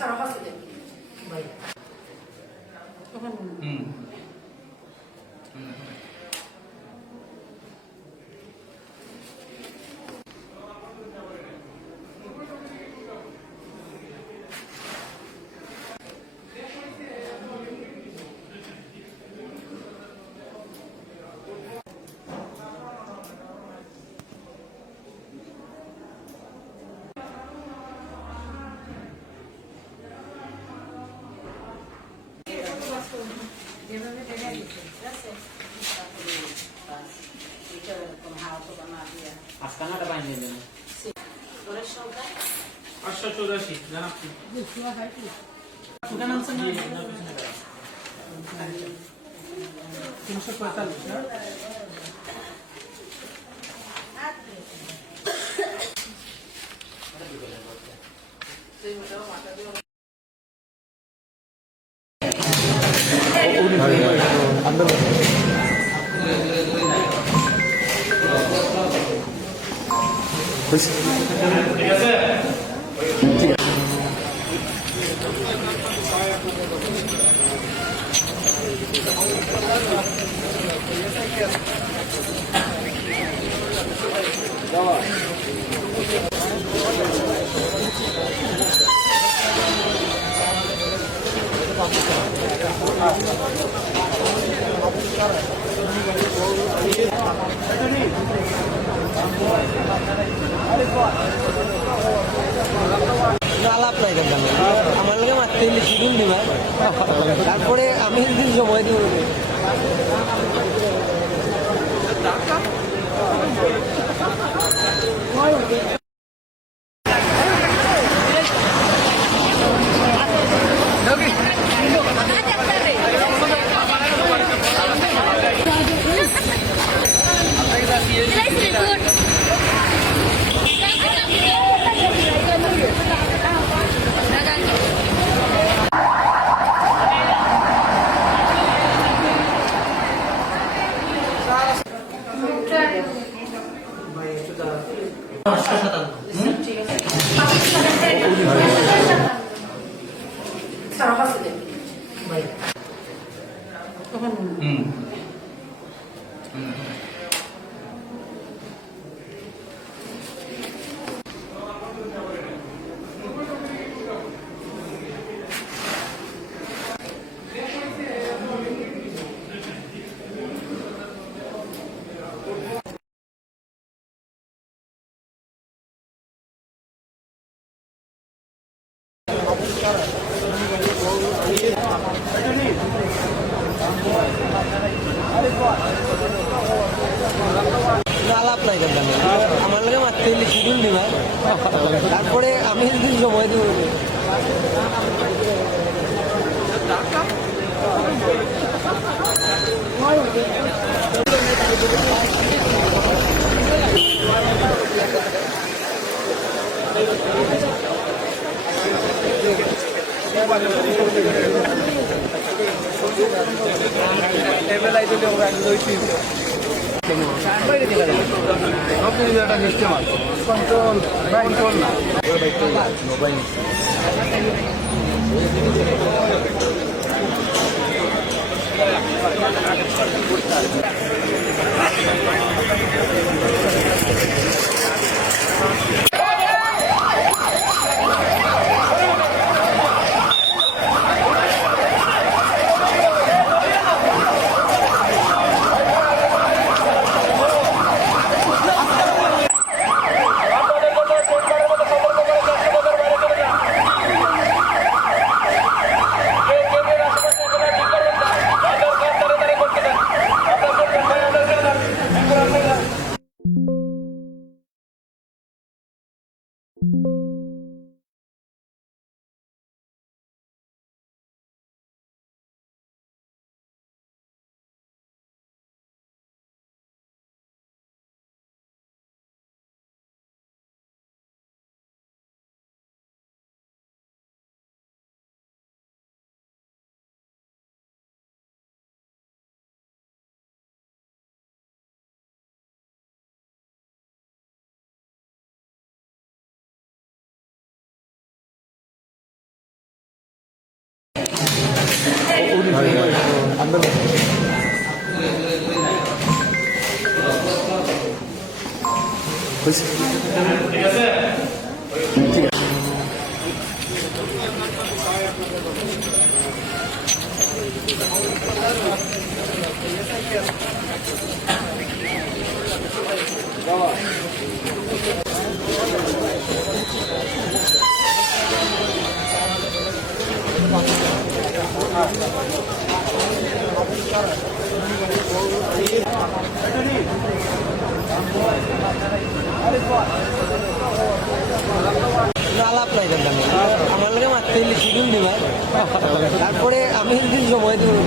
صراحة صدق. আজকানাটা বানিয়ে দেন। ওরা সংখ্যা 584 জানাচ্ছি। দোকান আছে না? 345 না? ঠিক আছে। আলাপ নাই কেন আমার লোকে মারতে হলে শিখুন দিবা তারপরে আমি সময় দিব صراحة صدق. আলাপ নাই কেন আমার লোকে মারতে হলে শিখুন দিবা তারপরে আমি সময় দিব ঠিক আছে আলাপ নাই করতাম আমার লোকে মারতে দিলে শিডিউল দিবা তারপরে আমি সময় দেবো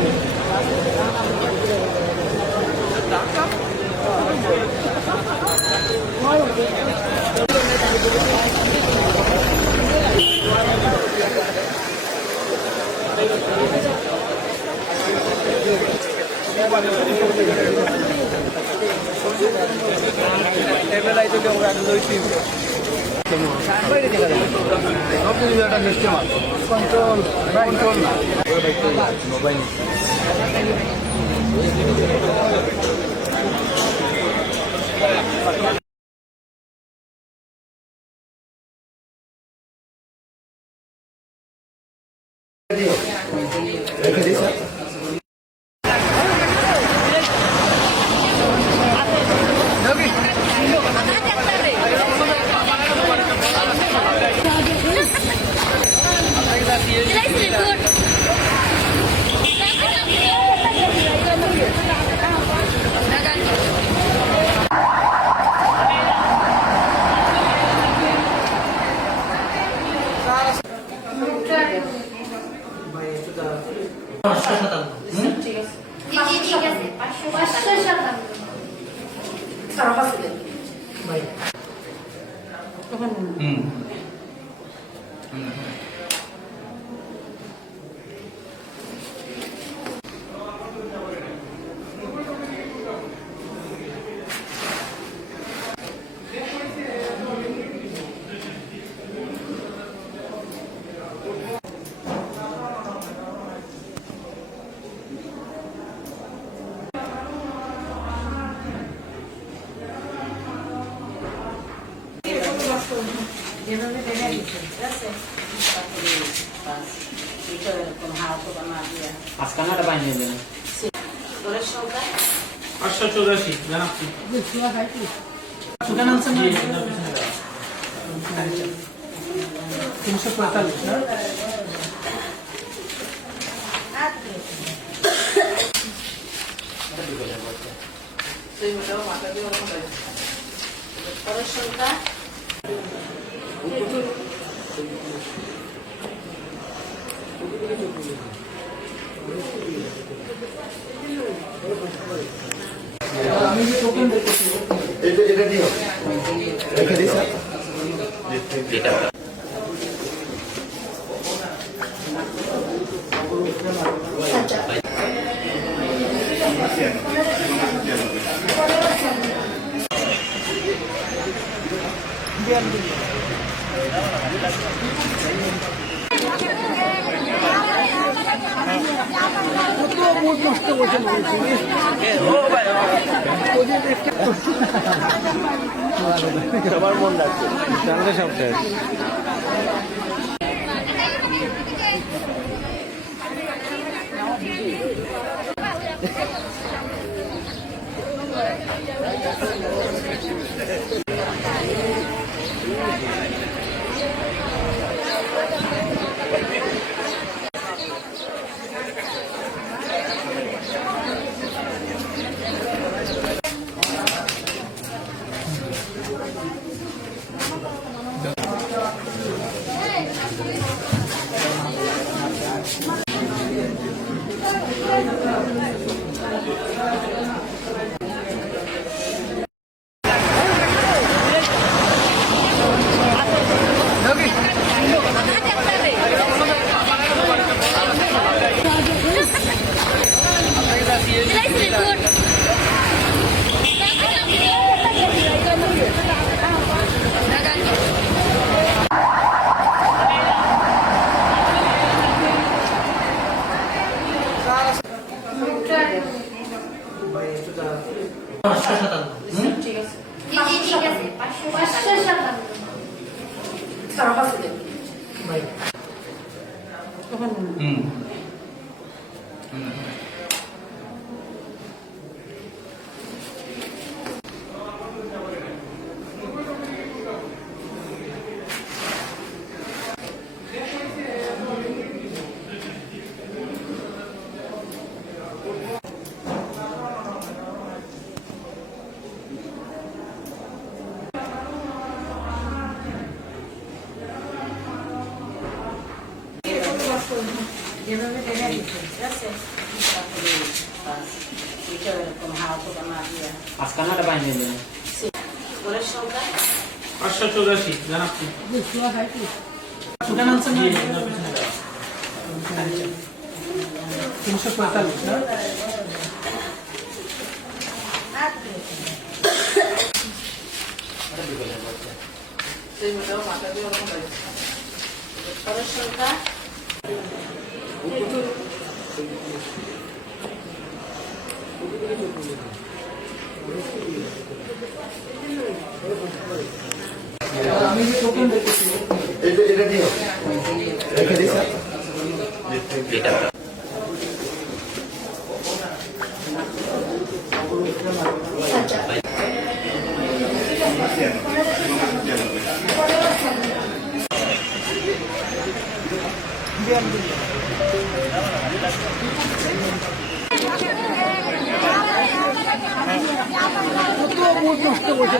আজকে না ওটা বাইরে দেবেন ঘরের সংখ্যা 584 জানাচ্ছি সুগান আনছেন না 345 না ঘরের সংখ্যা আমি যে টোকেন দেখতেছি এটা দিও রেখে দিই স্যার নষ্ট করছে সবার মন রাখছে জানলে সবটাই সারা পাঁচশো দেন। যেভাবে দেখা দিচ্ছে, ঠিক আছে? তারপরে বাস। এটা এরকম হাওয়া পোকা না দিয়ে। আজকানাটা বানিয়ে দেবেন। ঘরের সংখ্যা 584 জানাচ্ছি। সুগার আনছেন না? 345 না? ঘরের সংখ্যা আমি যে টোকেন দেখতেছি এটা দিও রেখে দিই স্যার নষ্ট করছে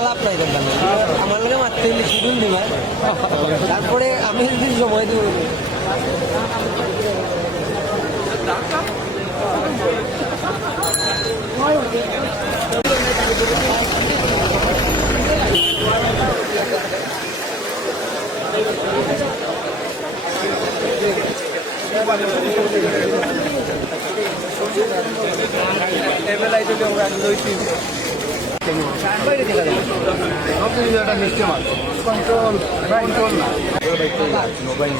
আলাপ নাই করতাম আমার লোকে মারতে দিলে শিডিউল দিবা তারপরে আমি সময় দিব কন্ট্রোল না মোবাইল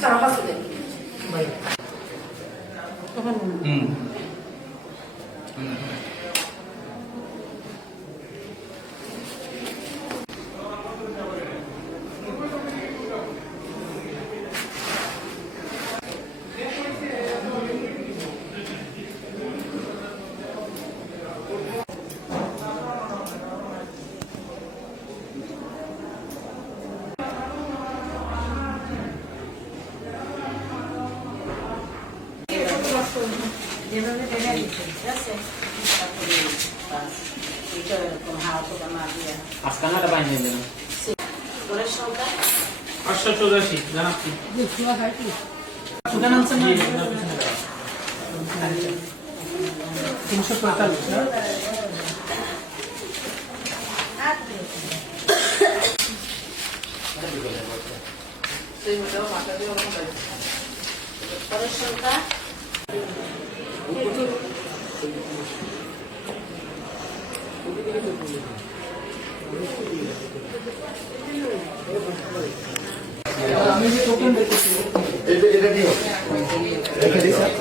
সারা পাঁচশো দেন। দিচ্ছে, ঠিক আছে? তারপরে বাস। এটা এরকম হাওয়া পোকা না দিয়ে। আজকে না বানিয়ে দিলাম ঘরের সংখ্যা 584 জানাচ্ছি। সুগার আনছেন না? 345 না? ঘরের সংখ্যা আমি যে টোকেন দেখতেছি এটা কি হবে? রেখে দিই স্যার।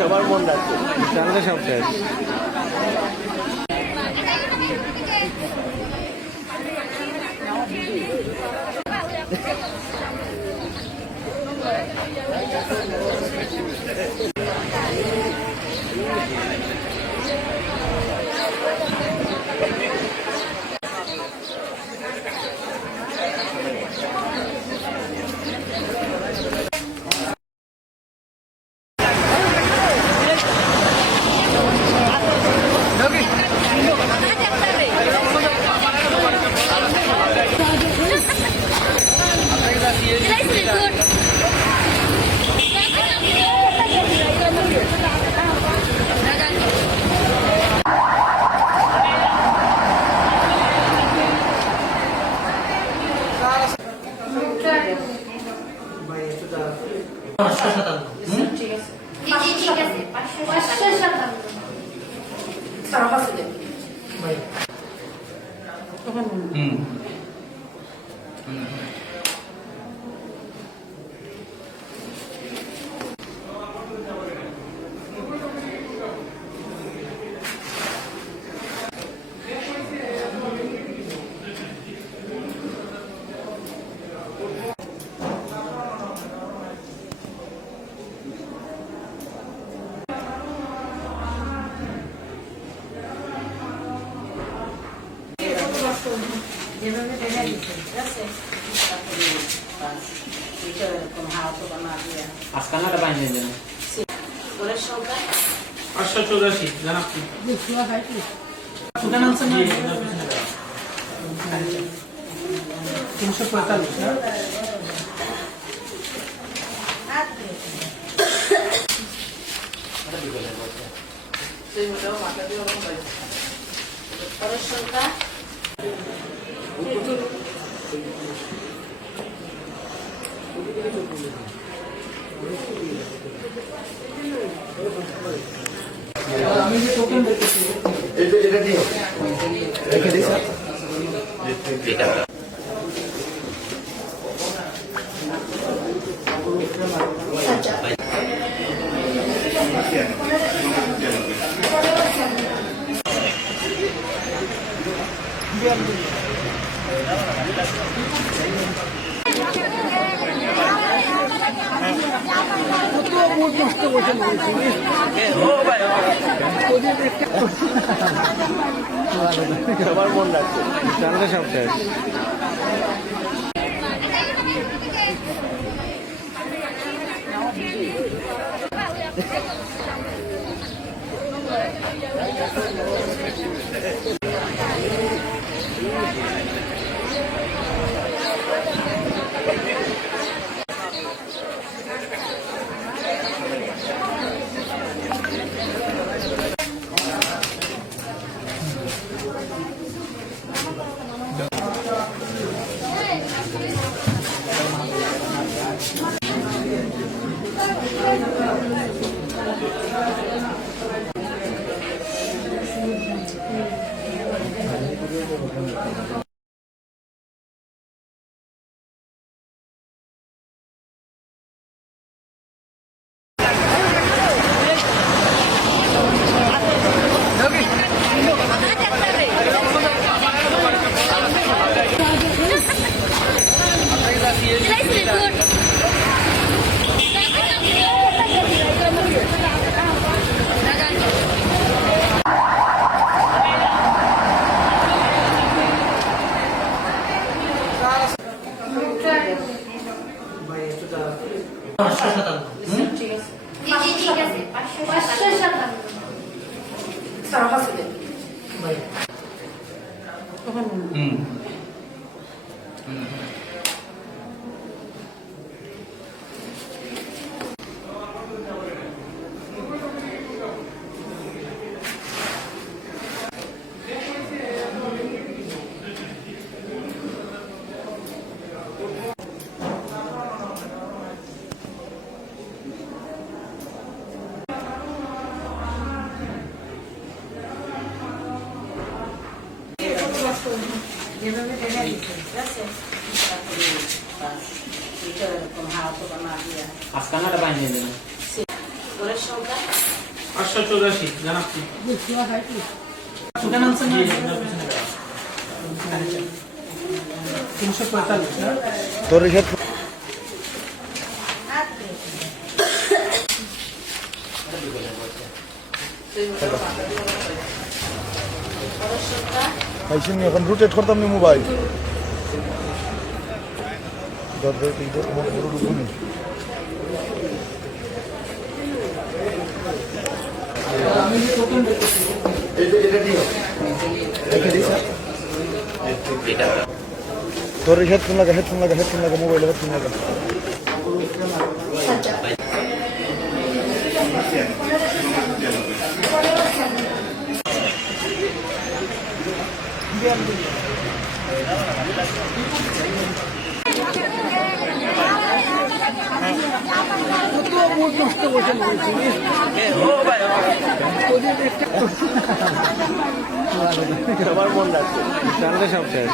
সবার মন রাখছে জানলে সব শেষ ঠিক আছে। তারা কাছে দেন। যেভাবে দেখা দিচ্ছে, ঠিক আছে? তারপরে বাস। এটা এরকম হাওয়া পোকা না দিয়ে। আজকে না বানিয়ে দিলাম ঘরের সংখ্যা 584 জানাচ্ছি। সুগার আনছেন না? 345 না? ঘরের সংখ্যা আমি যে টোকেন দেখতেছি এটা কি হবে? রেখে দিই স্যার। সবার মন রাখছে জানলে সব শেষ যেভাবে রেখে দিচ্ছে, ঠিক আছে? তারপরে বাস, এটা এরকম হাওয়া তো না দিয়ে। আজকে নাটা বানিয়ে দেন ওরের সংখ্যা 584 জানাচ্ছি। किंवा काय की कुठे नाव सांगा 345 ना তোর ক্ষেত্রে ওরের সংখ্যা পাইছি আমি এখন রোটেট করতাম না মোবাইল দরকার কি তো মোট বড় ঢুকুনি আমি যে টোকেন দেখতেছি এটা দিও রেখে দিস তোর হেডফোন লাগা মোবাইলে হেডফোন লাগা আমার মন লাগছে জানলে সব শেষ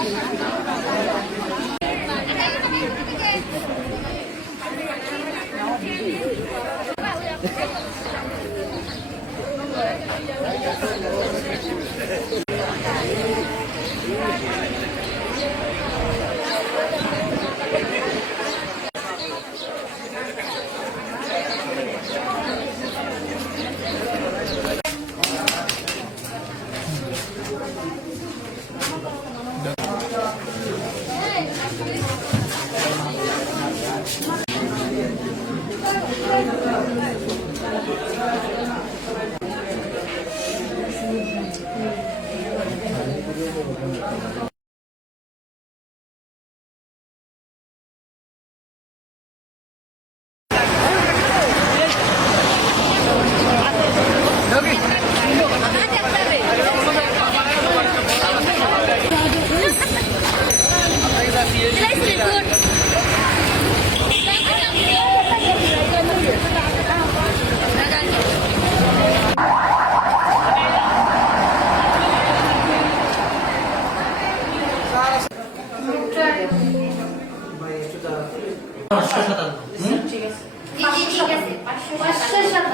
ঠিক আছে। 557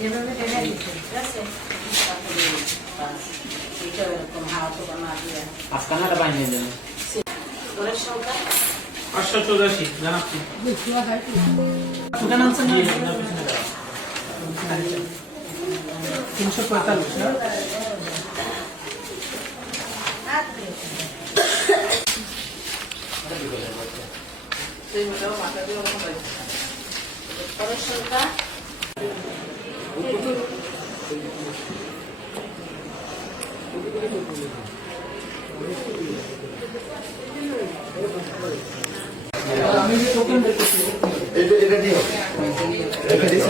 যেভাবে রেখে দিচ্ছে, ঠিক আছে? তারপরে বাস, এটা এরকম হাওয়া তো না দিয়ে। আজকে নাটা বানিয়ে দেন ওরের সংখ্যা 584 জানাচ্ছি। किंवा काय की कुठे नाव सांगा 345 ना ওরের সংখ্যা আমি যে টোকেন দেখতেছি এটা দিও রেখে দিস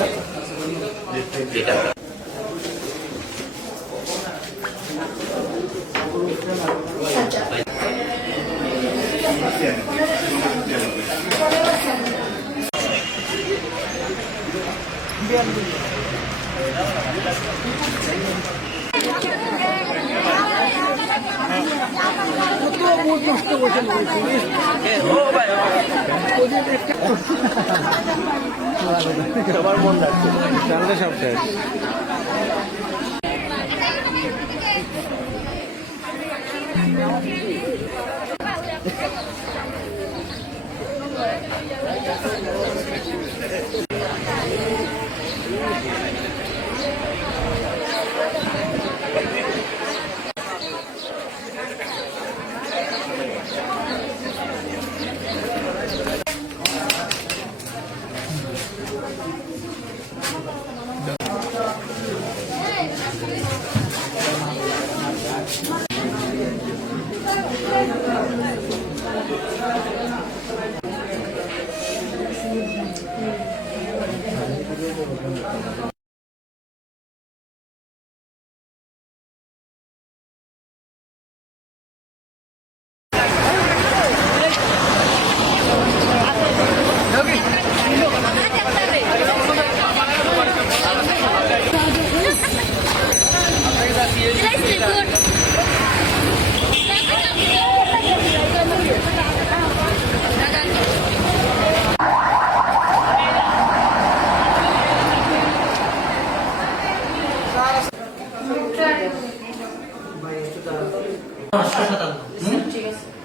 সবার মন লাগছে জানলে সব শেষ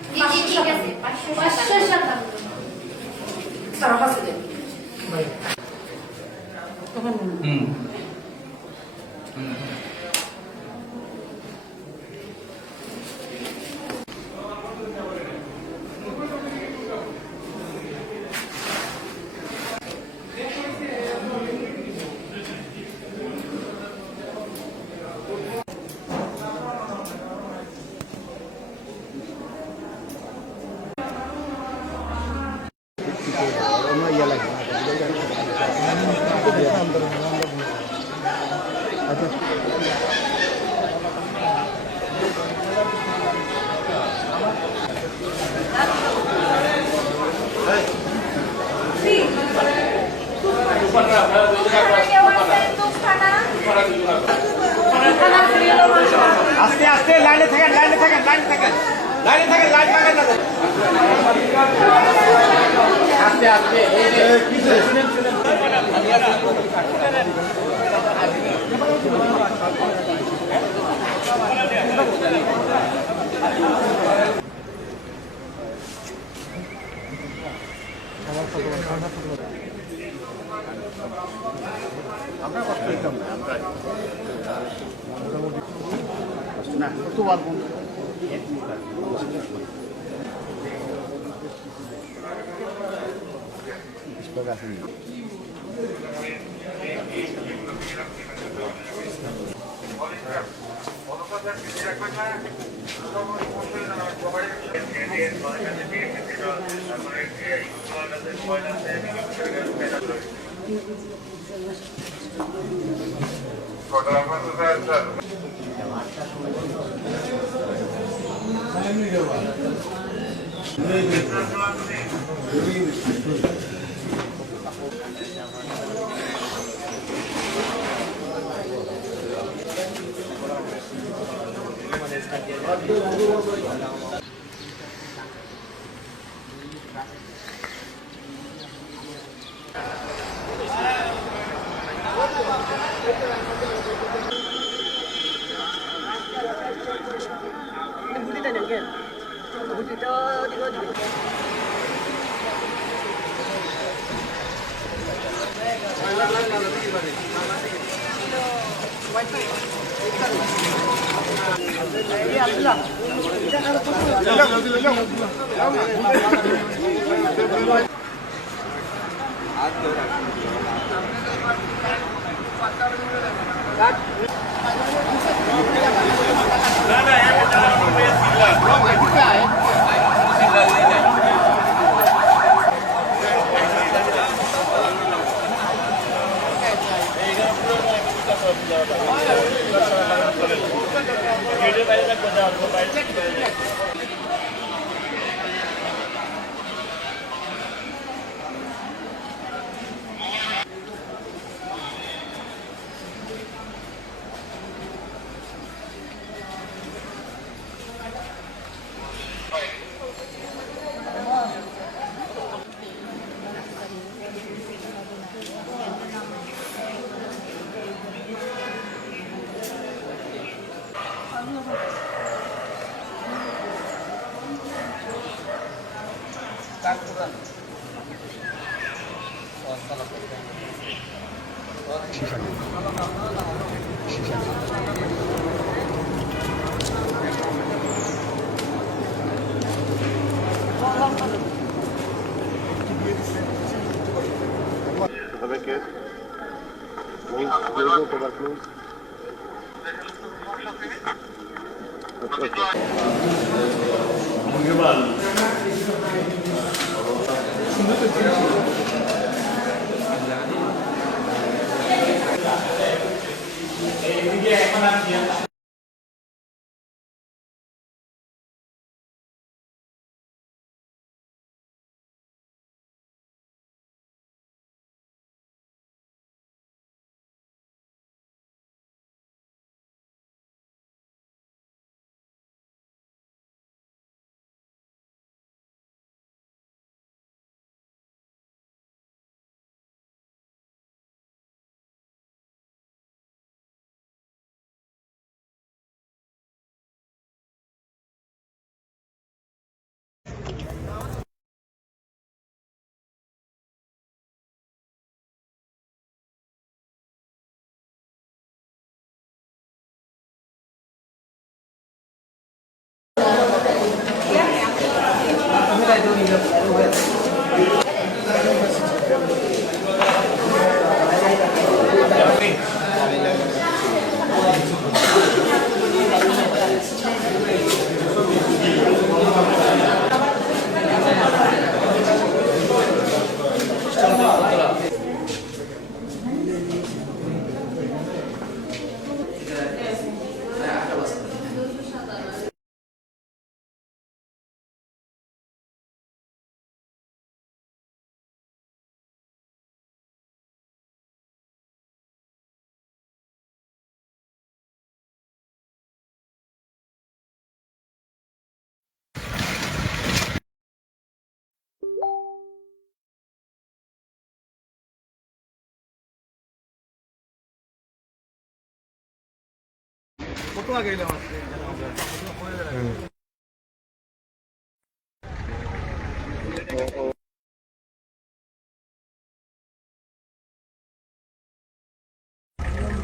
ঠিক আছে ঠিক আছে 557 সারা পাশে দেন আস্তে আস্তে লাইনে থাকেন লাইনে থাকেন লাইনে থাকেন লাইনে থাকেন লাইন পাবেন না আস্তে আস্তে এই যে শুনেন আমরা কষ্ট পেতাম না কত পারবো আসেনি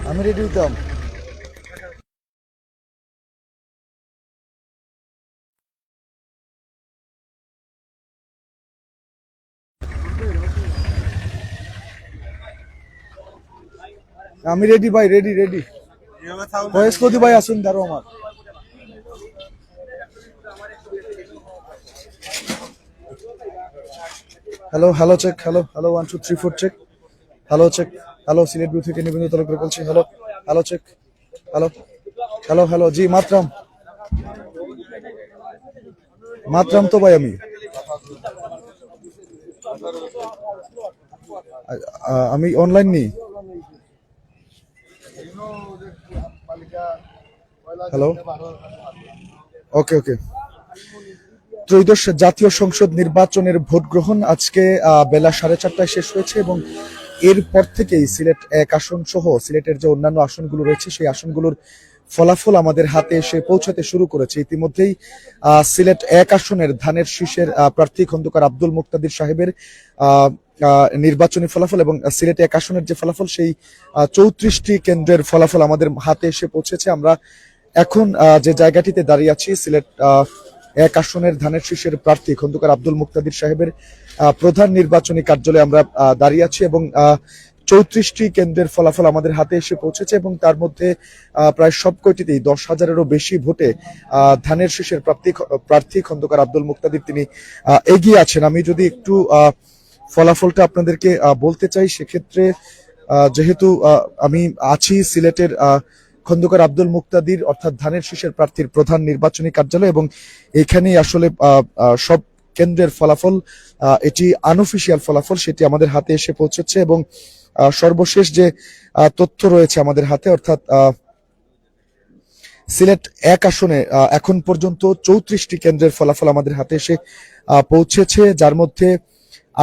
আমি রেডি হইতাম। আমি রেডি ভাই, রেডি রেডি। বয়স্পতি ভাই আসুন, দাঁড়ো আমার। Hello hello check, hello hello 1 2 3 4 check, hello check, hello Sylhet bureau থেকে নিবেন্দ্র তালুকদার বলছি, hello hello check, hello hello hello, জি মাতরাম, মাতরাম তো ভাই আমি আমি অনলাইন নেই। হ্যালো, ওকে ওকে। ত্রয়োদশ জাতীয় সংসদ নির্বাচনের ভোট গ্রহণ আজকে বেলা 4:30টায় শেষ হয়েছে এবং এরপর থেকেই সিলেট 1 আসন সহ সিলেটের যে অন্যান্য আসনগুলো রয়েছে সেই আসনগুলোর ফলাফল আমাদের হাতে এসে পৌঁছাতে শুরু করেছে। ইতিমধ্যেই সিলেট 1 আসনের ধানের শীষের প্রার্থী খন্দকার আব্দুল মুক্তাদির সাহেবের নির্বাচনী ফলাফল এবং সিলেট 1 আসনের যে ফলাফল সেই 34টি কেন্দ্রের ফলাফল আমাদের হাতে এসে পৌঁছেছে। আমরা এখন যে জায়গাটিতে দাঁড়িয়ে আছি, সিলেট 1 আসনের ধানের শীষের প্রার্থী খন্দকার আব্দুল মুক্তাদির সাহেবের প্রধান নির্বাচনী কার্যালয়ে আমরা দাঁড়িয়ে আছি এবং 34টি কেন্দ্রের ফলাফল আমাদের হাতে এসে পৌঁছেছে এবং তার মধ্যে প্রায় সবকটিতেই 10,000-এরও বেশি ভোটে ধানের শীষের প্রার্থী খন্দকার আব্দুল মুক্তাদির তিনি এগিয়ে আছেন। আমি যদি একটু ফলাফলটা আপনাদেরকে বলতে চাই, সেক্ষেত্রে যেহেতু আমি আছি সিলেটের খন্দকার আব্দুল মুক্তাদির অর্থাৎ ধানের শীষের প্রার্থীর প্রধান নির্বাচনী কার্যালয় এবং এখানেই আসলে সব কেন্দ্রের ফলাফল, এটি আনঅফিসিয়াল ফলাফল, সেটি আমাদের হাতে এসে পৌঁছেছে এবং সর্বশেষ যে তথ্য রয়েছে আমাদের হাতে, অর্থাৎ সিলেট 1 আসনে এখন পর্যন্ত 34টি কেন্দ্রের ফলাফল আমাদের হাতে এসে পৌঁছেছে, যার মধ্যে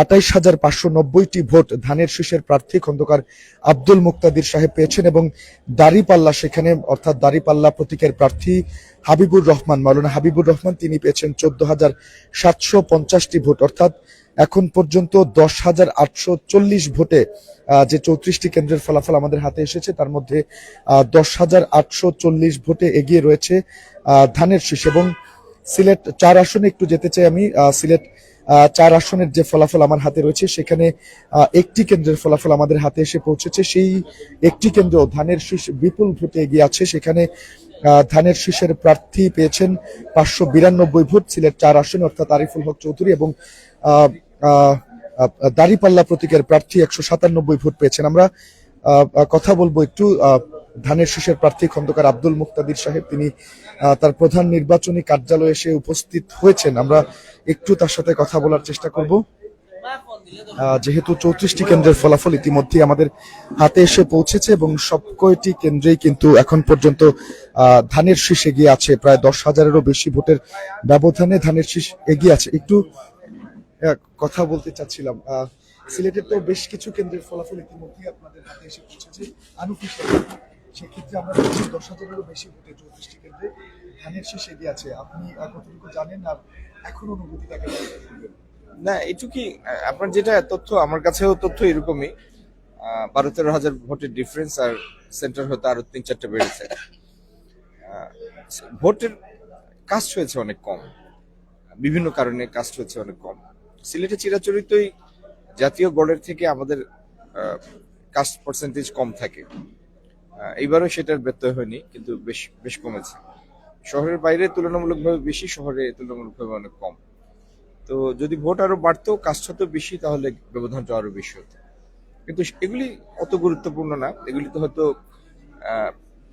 28,590টি ভোট ধানের শীষের প্রার্থী খন্দকার আব্দুল মুক্তাদির সাহেব পেয়েছেন এবং দাঁড়িপাল্লা, সেখানে অর্থাৎ দাঁড়িপাল্লা প্রতীকের প্রার্থী হাবিবুর রহমান, মাওলানা হাবিবুর রহমান, তিনি পেয়েছেন 14,750টি ভোট, অর্থাৎ এখন পর্যন্ত 10,840 ভোটে যে 34টি কেন্দ্রের ফলাফল আমাদের হাতে এসেছে তার মধ্যে 10,840 ভোটে এগিয়ে রয়েছে ধানের শীষ। এবং সিলেট 4 আসনে একটু যেতে চাই আমি। সিলেট 4 আসনের যে ফলাফল আমার হাতে রয়েছে সেখানে একটি কেন্দ্রের ফলাফল আমাদের হাতে এসে পৌঁছেছে। সেই একটি কেন্দ্র ধানের শীষ বিপুল ভোটে এগিয়ে আছে। সেখানে ধানের শীষের প্রার্থী পেয়েছেন 592 ভোট সিলেট 4 আসনে, অর্থাৎ আরিফুল হক চৌধুরী, এবং দাঁড়িপাল্লা প্রতীকের প্রার্থী 197 ভোট পেয়েছেন। আমরা কথা বলবো একটু ধানের শীষের প্রার্থী খন্দকার আব্দুল মুক্তাদির সাহেব, তিনি তার প্রধান নির্বাচনী কার্যালয়ে এসে উপস্থিত হয়েছেন। আমরা একটু তার সাথে কথা বলার চেষ্টা করব। যেহেতু 34টি কেন্দ্রের ফলাফল ইতিমধ্যে আমাদের হাতে এসে পৌঁছেছে এবং সবকয়টি কেন্দ্রেই কিন্তু এখন পর্যন্ত ধানের শীষ এগিয়ে আছে। প্রায় 10,000-এরও বেশি ভোটের ব্যবধানে ধানের শীষ এগিয়ে আছে। একটু কথা বলতে চাচ্ছিলাম, সিলেটের তো বেশ কিছু কেন্দ্রের ফলাফল ইতিমধ্যে আপনাদের হাতে এসে পৌঁছেছে আনুষ্ঠানিক। সেক্ষেত্রে আমরা 10,000-এরও বেশি ভোটে 34টি কেন্দ্রে ধানের শীষ এগিয়ে আছে। আপনি কতটুকু জানেন আর এখন অনুভূতিটাকে বলবেন? না, এটুকুই। আপনার যেটা তথ্য, আমার কাছেও তথ্য এরকমই। 12-13 হাজার ভোটের ডিফারেন্স, আর সেন্টার হয়তো আরো 3-4টা বেড়েছে। ভোটের কাস্ট হয়েছে অনেক কম, বিভিন্ন কারণে কাস্ট হয়েছে অনেক কম। সিলেটে চিরাচরিতই জাতীয় গড়ের থেকে আমাদের কাস্ট পার্সেন্টেজ কম থাকে। এইবারও সেটার ব্যত্যয় হয়নি, কিন্তু বেশ কমেছে। শহরের বাইরে তুলনামূলকভাবে বেশি, শহরে তুলনামূলকভাবে অনেক কম। তো যদি ভোট আরো বাড়তো, কাস্ট হতো বেশি, তাহলে ব্যবধানটা আরো বেশি হতো। কিন্তু এগুলি অত গুরুত্বপূর্ণ না। এগুলি তো হয়তো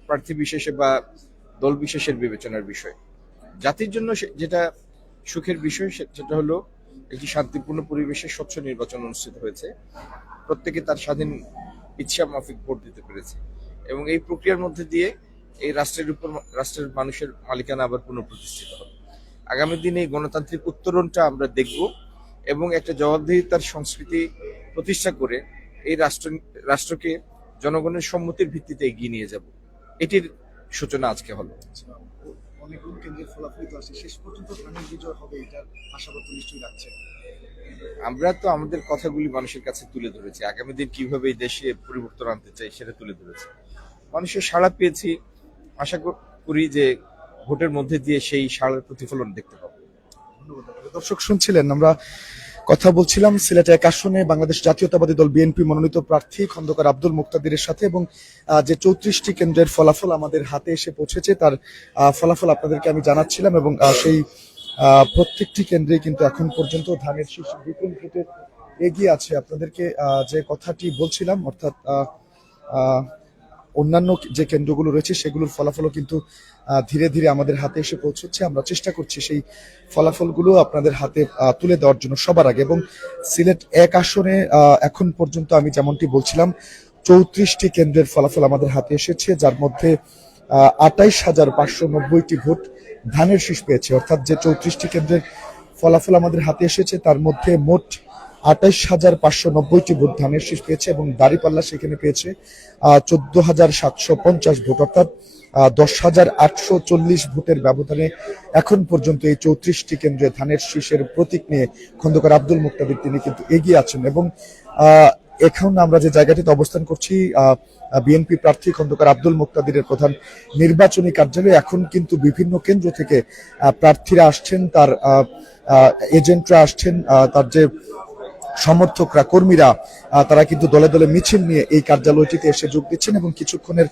প্রার্থী বিশেষে বা দল বিশেষের বিবেচনার বিষয়। জাতির জন্য যেটা সুখের বিষয় সেটা হলো একটি শান্তিপূর্ণ পরিবেশে স্বচ্ছ নির্বাচন অনুষ্ঠিত হয়েছে। প্রত্যেকে তার স্বাধীন ইচ্ছা মাফিক ভোট দিতে পেরেছে এবং এই প্রক্রিয়ার মধ্যে দিয়ে এই রাষ্ট্রের মানুষের মালিকানা আবার পুনঃপ্রতিষ্ঠিত হবে। আগামী দিনে এই গণতান্ত্রিক উত্তরণটা আমরা দেখব এবং একটা জবাবদিহিতার সংস্কৃতি প্রতিষ্ঠা করে এই রাষ্ট্রকে জনগণের সম্মতির ভিত্তিতে এগিয়ে নিয়ে যাব। এটির সূচনা আজকে হলো। অনেকগুলো কেন্দ্রের ফলাফল তো আসে, শেষ পর্যন্ত ধানের বিজয় হবে এটার আশাবাদ নিশ্চয়ই রাখছে। আমরা তো আমাদের কথাগুলি মানুষের কাছে তুলে ধরেছি। আগামী দিন কিভাবে এই দেশে পরিবর্তন আনতে চাই সেটা তুলে ধরেছি। মানুষের সাড়া পেয়েছি। আশা করি যে ভোটের মধ্যে দিয়ে সেই সাড়ার প্রতিফলন দেখতে পাবো। দর্শক শুনছিলেন, আমরা কথা বলছিলাম সিলেট 1 আসনে বাংলাদেশ জাতীয়তাবাদী দল বিএনপি মনোনীত প্রার্থী খন্দকার আব্দুল মুক্তাদিরের সাথে, এবং যে 34টি কেন্দ্রের ফলাফল আমাদের হাতে এসে পৌঁছেছে তার ফলাফল আপনাদেরকে আমি জানাচ্ছিলাম। এবং সেই প্রত্যেকটি কেন্দ্রে কিন্তু এখন পর্যন্ত ধানের শীষ বিপুল ভোটে এগিয়ে আছে। আপনাদেরকে যে কথাটি বলছিলাম, অর্থাৎ অন্যান্য যে কেন্দ্রগুলো রয়েছে সেগুলোর ফলাফলও কিন্তু ধীরে ধীরে আমাদের হাতে এসে পৌঁছচ্ছে। আমরা চেষ্টা করছি সেই ফলাফলগুলো আপনাদের হাতে তুলে দেওয়ার জন্য সবার আগে। এবং সিলেট 1 আসনে এখন পর্যন্ত আমি যেমনটি বলছিলাম 34টি কেন্দ্রের ফলাফল আমাদের হাতে এসেছে, যার মধ্যে 28,590টি ভোট ধানের শীষ পেয়েছে। অর্থাৎ যে 34টি কেন্দ্রের ফলাফল আমাদের হাতে এসেছে তার মধ্যে মোট 28,590টি ভোট ধানের শীষ পেয়েছে এবং দাঁড়িপাল্লা সেখানে পেয়েছে 14,750 ভোট। অর্থাৎ 10,840 ভোটের ব্যবধানে এখন পর্যন্ত এই 34টি কেন্দ্রে ধানের শীষের প্রতীক নিয়ে খন্দকার আব্দুল মুক্তাদির তিনি কিন্তু এগিয়ে আছেন। এবং এখন আমরা যে জায়গাটিতে অবস্থান করছি বিএনপি প্রার্থী খন্দকার আব্দুল মুক্তাদিরের প্রধান নির্বাচনী কার্যালয়ে। এখন কিন্তু বিভিন্ন কেন্দ্র থেকে প্রার্থীরা আসছেন, তার এজেন্টরা আসছেন, তার যে সমর্থকরা, কর্মীরা, তারা কিন্তু দলে দলে মিছিল নিয়ে এই কার্যালয়টিতে এসে যোগ দিচ্ছেন এবং কিছুক্ষণের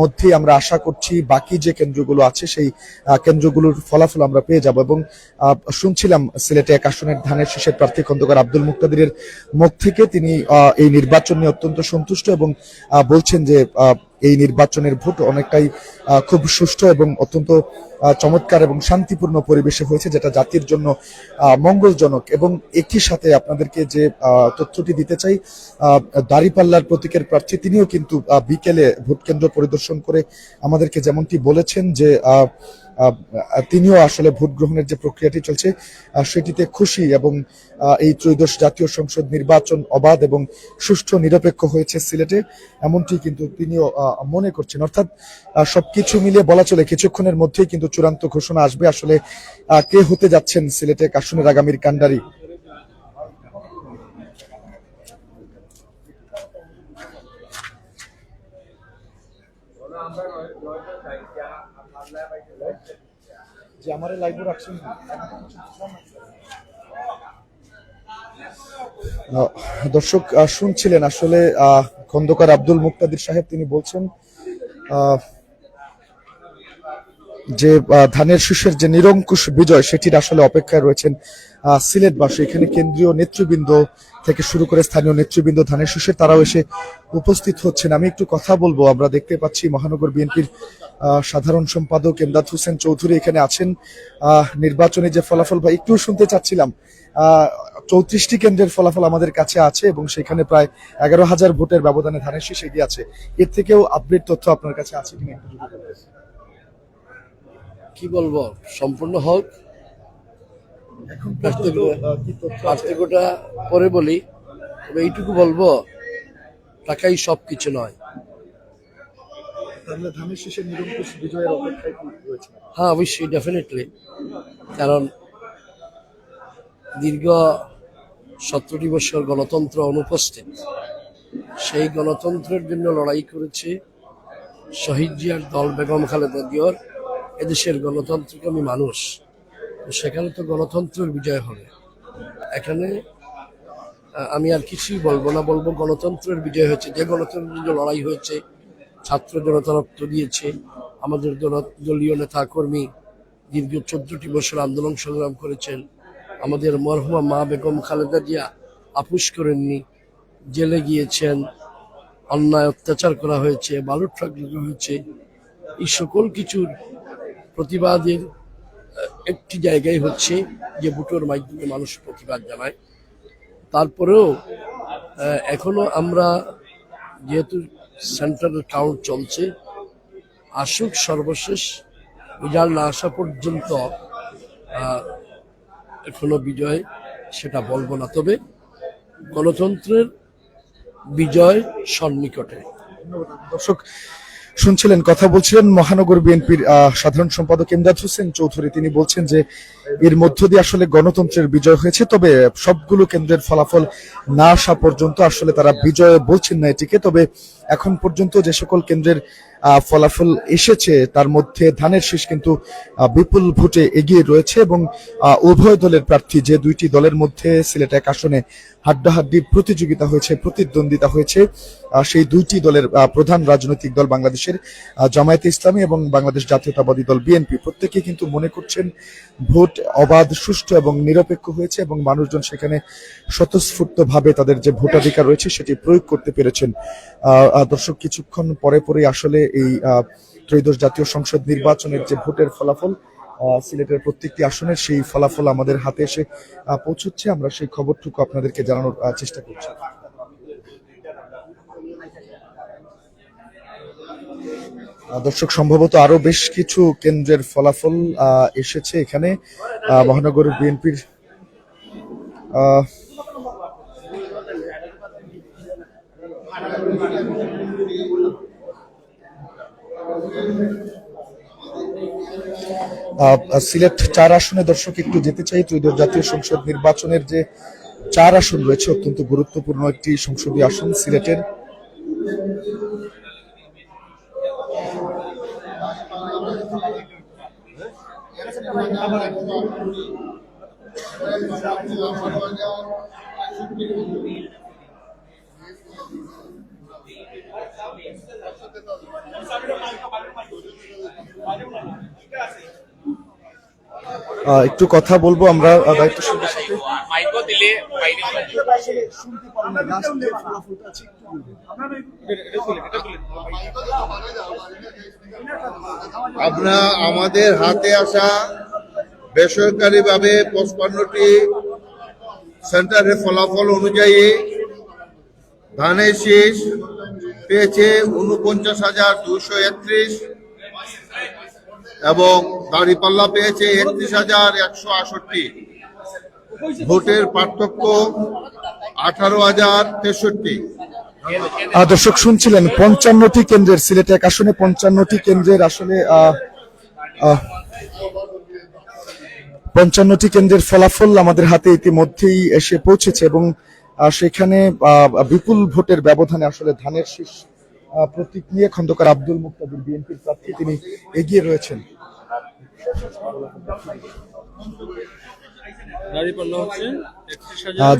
মধ্যেই আমরা আশা করছি বাকি যে কেন্দ্রগুলো আছে সেই কেন্দ্রগুলোর ফলাফল আমরা পেয়ে যাব। এবং শুনছিলাম সিলেটে 1 আসনের ধানের শীষের প্রার্থী খন্দকার আব্দুল মুক্তাদিরের মুখ থেকে, তিনি এই নির্বাচন নিয়ে অত্যন্ত সন্তুষ্ট এবং বলছেন যে এই নির্বাচনের ভোট অনেকটাই খুব সুষ্ঠু এবং অত্যন্ত চমৎকার এবং শান্তিপূর্ণ পরিবেশে হয়েছে, যেটা জাতির জন্য মঙ্গলজনক। এবং একই সাথে আপনাদেরকে যে তথ্যটি দিতে চাই, দাঁড়িপাল্লার প্রতীকের প্রার্থী তিনিও কিন্তু বিকেলে ভোট কেন্দ্র পরিদর্শন করে আমাদেরকে যেমনটি বলেছেন যে তিনিও আসলে ভোট গ্রহণের যে প্রক্রিয়াটি চলছে সেটিতে খুশি এবং এই ত্রয়োদশ জাতীয় সংসদ নির্বাচন অবাধ এবং সুষ্ঠু নিরপেক্ষ হয়েছে সিলেটে, এমনটি কিন্তু তিনিও মনে করছেন। অর্থাৎ সবকিছু মিলিয়ে বলা চলে কিছুক্ষণের মধ্যেই কিন্তু চূড়ান্ত ঘোষণা আসবে আসলে কে হতে যাচ্ছেন সিলেটে 1 আসনের আগামীর কান্ডারি। যে আমার লাইভ রাখছেন। দর্শক শুনছিলেন আসলে খন্দকার আব্দুল মুক্তাদির সাহেব, তিনি বলছেন যে ধানের শীষের যে নিরঙ্কুশ বিজয় সেটির আসলে অপেক্ষায় রয়েছেন সিলেটবাসী। এখানে কেন্দ্রীয় নেতৃবৃন্দ থেকে শুরু করে স্থানীয় নেতৃবৃন্দ ধানের শীষের তারাও এসে উপস্থিত হচ্ছেন। আমি একটু কথা বলবো, আমরা দেখতে পাচ্ছি মহানগর বিএনপির সাধারণ সম্পাদক এমদাদ হোসেন চৌধুরী এখানে আছেন। নির্বাচনী যে ফলাফল ভাই একটু শুনতে চাচ্ছিলাম, 34টি কেন্দ্রের ফলাফল আমাদের কাছে আছে এবং সেখানে প্রায় 11,000 ভোটের ব্যবধানে ধানের শীষ এগিয়ে আছে। এর থেকেও আপডেট তথ্য আপনার কাছে আছে কিনা? কি বলবো, সম্পূর্ণ হোক, পার্থক্যটা পরে বলি। তবে এইটুকু বলবো, টাকাই সবকিছু নয়। ধানের শীষের নিরঙ্কুশ বিজয়ের অপেক্ষায় রয়েছে। হ্যাঁ, অবশ্যই, ডেফিনেটলি। কারণ দীর্ঘ 17 বছর গণতন্ত্র অনুপস্থিত, সেই গণতন্ত্রের জন্য লড়াই করেছে শহীদ জিয়ার দল, বেগম খালেদা জিয়ার। এদেশের গণতন্ত্রকামী মানুষ, সেখানে তো গণতন্ত্রের বিজয় হবে। এখানে আমি আর কিছুই বলবো না, বলবো গণতন্ত্রের বিজয় হয়েছে। যে গণতন্ত্রের জন্য লড়াই হয়েছে, ছাত্র জনতা রক্ত দিয়েছে, আমাদের দলীয় নেতা কর্মী দীর্ঘ 14টি বছর আন্দোলন সংগ্রাম করেছেন। আমাদের মরহুমা মা বেগম খালেদা জিয়া আপোষ করেননি, জেলে গিয়েছেন, অন্যায় অত্যাচার করা হয়েছে, বালু ট্রাক লাগা হয়েছে। এই সকল কিছুর প্রতিবাদের একটি জায়গায় হচ্ছে যে ভোটের মাধ্যমে মানুষ প্রতিবাদ জানায়। তারপরেও এখনো আমরা, যেহেতু সেন্ট্রাল কাউন্ট চলছে, আসুক সর্বশেষ রেজাল্ট না আসা পর্যন্ত এখনো বিজয় সেটা বলবো না। তবে গণতন্ত্রের বিজয় সন্নিকটে। দর্শক শুনছিলেন, কথা বলছিলেন মহানগর বিএনপির সাধারণ সম্পাদক এমদাদ হোসেন চৌধুরী। তিনি বলছেন যে এর মধ্য দিয়ে আসলে গণতন্ত্রের বিজয় হয়েছে, তবে সবগুলো কেন্দ্রের ফলাফল না আসা পর্যন্ত আসলে তারা বিজয় বলছেন না এটিকে। তবে এখন পর্যন্ত যে সকল কেন্দ্রের ফলাফল এসেছে তার মধ্যে ধানের শীষ কিন্তু বিপুল ভোটে এগিয়ে রয়েছে এবং উভয় দলের প্রার্থী, যে দুইটি দলের মধ্যে সিলেট 1 আসনে হাড্ডাহাড্ডি প্রতিযোগিতা হয়েছে, প্রতিদ্বন্দ্বিতা হয়েছে, সেই দুইটি দলের প্রধান রাজনৈতিক দল বাংলাদেশের জামায়াতে ইসলামী এবং বাংলাদেশ জাতীয়তাবাদী দল বিএনপি, প্রত্যেকে কিন্তু মনে করছেন ভোট অবাধ, সুষ্ঠু এবং নিরপেক্ষ হয়েছে এবং মানুষজন সেখানে স্বতঃস্ফূর্তভাবে তাদের যে ভোটাধিকার রয়েছে সেটি প্রয়োগ করতে পেরেছেন। দর্শক, কিছুক্ষণ পরে পরে আসলে এই ত্রয়োদশ জাতীয় সংসদ নির্বাচনের যে ভোটের ফলাফল সিলেটের প্রত্যেকটি আসনের, সেই ফলাফল আমাদের হাতে এসে পৌঁছচ্ছে। আমরা সেই খবরটুকু আপনাদেরকে জানানোর চেষ্টা করছি। দর্শক, সম্ভবত আরো বেশ কিছু কেন্দ্রের ফলাফল এসেছে এখানে। মহানগর বিএনপির সিলেট 4 আসনে দর্শক একটু যেতে চাই। ত্রয়োদশ জাতীয় সংসদ নির্বাচনের যে 4 আসন রয়েছে, অত্যন্ত গুরুত্বপূর্ণ একটি সংসদীয় আসন সিলেটের। একটু কথা বলবো আমরা দায়িত্বশীলদের সাথে। আমরা আমাদের হাতে আসা বেসরকারিভাবে 55টি সেন্টারের ফলাফল অনুযায়ী ধানের শীষ পেয়েছে 49,231 এবং দাঁড়িপাল্লা পেয়েছে 31,168। ভোটের পার্থক্য 18,063। দর্শক শুনছিলেন 55টি কেন্দ্রের, সিলেট 1 আসনে 55টি কেন্দ্রের আসলে 55টি কেন্দ্রের ফলাফল আমাদের হাতে ইতিমধ্যেই এসে পৌঁছেছে এবং সেখানে বিপুল ভোটের ব্যবধানে আসলে ধানের শীষ প্রতীক নিয়ে খন্দকার আব্দুল মুক্তাদির বিএনপির প্রার্থী তিনি এগিয়ে রয়েছেন।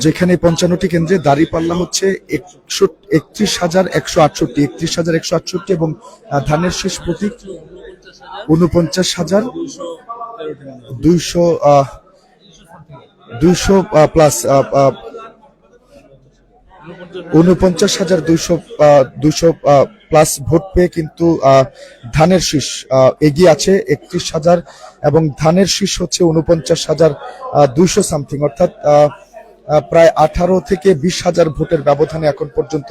যেখানে 55টি কেন্দ্রে দাঁড়িপাল্লা হচ্ছে 31,168 এবং ধানের শীষ প্রতীক 49,200 প্লাস 49,200 প্লাস ভোট পেয়ে কিন্তু ধানের শীষ এগিয়ে আছে 31,000 এবং ধানের শীষ হচ্ছে 49,200 সামথিং, অর্থাৎ প্রায় 18 থেকে 20,000 ভোটের ব্যবধানে এখন পর্যন্ত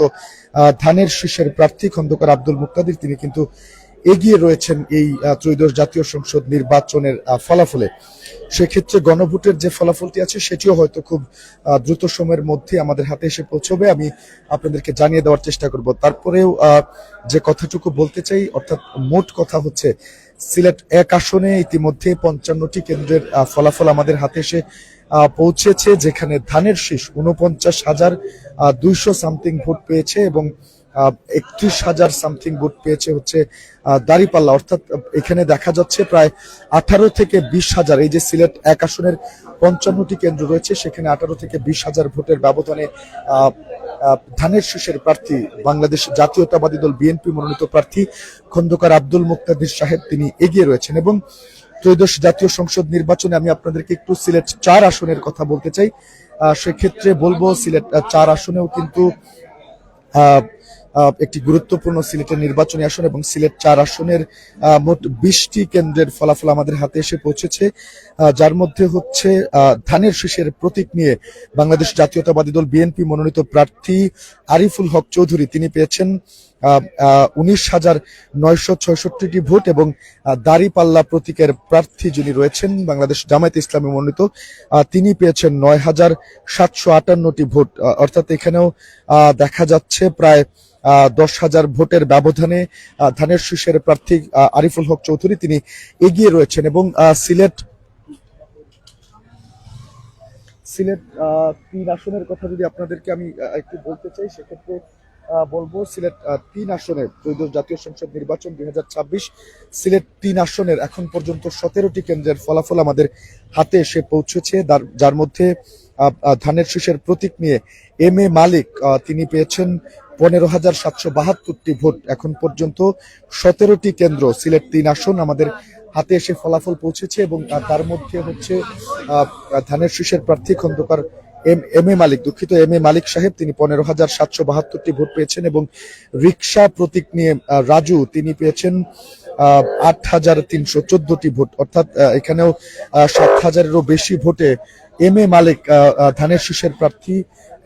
ধানের শীষের প্রার্থী খন্দকার আব্দুল মুক্তাদির তিনি কিন্তু এগিয়ে রয়েছেন এই ত্রয়োদশ জাতীয় সংসদ নির্বাচনের ফলাফলে। সেক্ষেত্রে গণভোটের যে ফলাফলটি আছে সেটিও হয়তো খুব দ্রুত সময়ের মধ্যে আমাদের হাতে এসে পৌঁছবে, আমি আপনাদেরকে জানিয়ে দেওয়ার চেষ্টা করব। তারপরেও যে কথাটুকু বলতে চাই, অর্থাৎ মোট কথা হচ্ছে সিলেট 1 আসনে ইতিমধ্যে 55টি কেন্দ্রের ফলাফল আমাদের হাতে এসে পৌঁছেছে, যেখানে ধানের শীষ 49,200 সামথিং ভোট পেয়েছে এবং 31,000 সামথিং ভোট পেয়েছে হচ্ছে দাঁড়িপাল্লা। অর্থাৎ এখানে দেখা যাচ্ছে প্রায় 18 থেকে 20,000, এই যে সিলেট 1 আসনের 55টি কেন্দ্র রয়েছে সেখানে 18 থেকে 20,000 ভোটের ব্যবধানে ধানের শীষের প্রার্থী বাংলাদেশ জাতীয়তাবাদী দল বিএনপি মনোনীত প্রার্থী খন্দকার আব্দুল মুক্তাদির সাহেব তিনি এগিয়ে রয়েছেন। এবং ত্রয়োদশ জাতীয় সংসদ নির্বাচনে আমি আপনাদেরকে একটু সিলেট 4 আসনের কথা বলতে চাই। সেক্ষেত্রে বলবো সিলেট 4 আসনেও কিন্তু একটি গুরুত্বপূর্ণ সিলেটের নির্বাচনী আসন এবং সিলেট 4 আসনের মোট 20টি কেন্দ্রের ফলাফল আমাদের হাতে এসে পৌঁছেছে, যার মধ্যে হচ্ছে ধানের শীষের প্রতীক নিয়ে বাংলাদেশ জাতীয়তাবাদী দল বিএনপি মনোনীত প্রার্থী আরিফুল হক চৌধুরী তিনি পেয়েছেন 19,966টি ভোট এবং দাঁড়িপাল্লা প্রতীকের প্রার্থী যিনি রয়েছেন বাংলাদেশ জামায়াতে ইসলামী মনোনীত তিনি পেয়েছেন 9,758টি ভোট। অর্থাৎ এখানেও দেখা যাচ্ছে প্রায় 10,000 ভোটের ব্যবধানে ধানের শীষের প্রার্থী আরিফুল হক চৌধুরী তিনি এগিয়ে রয়েছেন। এবং সিলেট 3 আসনের কথা যদি আপনাদেরকে আমি একটু বলতে চাই, সেক্ষেত্রে বলবো সিলেট 3 আসনের ত্রয়োদশ জাতীয় সংসদ নির্বাচন 2026 সিলেট 3 আসনের এখন পর্যন্ত 17টি কেন্দ্রের ফলাফল আমাদের হাতে এসে পৌঁছেছে, যার মধ্যে ধানের শীষের প্রতীক নিয়ে এম এ মালিক তিনি পেয়েছেন 15,772টি ভোট। এখন পর্যন্ত 17টি কেন্দ্র সিলেট 3 আসন আমাদের হাতে এসে ফলাফল পৌঁছেছে এবং তার মধ্যে হচ্ছে ধানের শীষের প্রার্থী খন্দকার এম এ মালিক সাহেব তিনি 15,772টি ভোট পেয়েছেন এবং রিকশা প্রতীক নিয়ে রাজু তিনি পেয়েছেন 8,314টি ভোট। অর্থাৎ এখানেও 7,000-এরও বেশি ভোটে এম এ মালিক ধানের শীষের প্রার্থী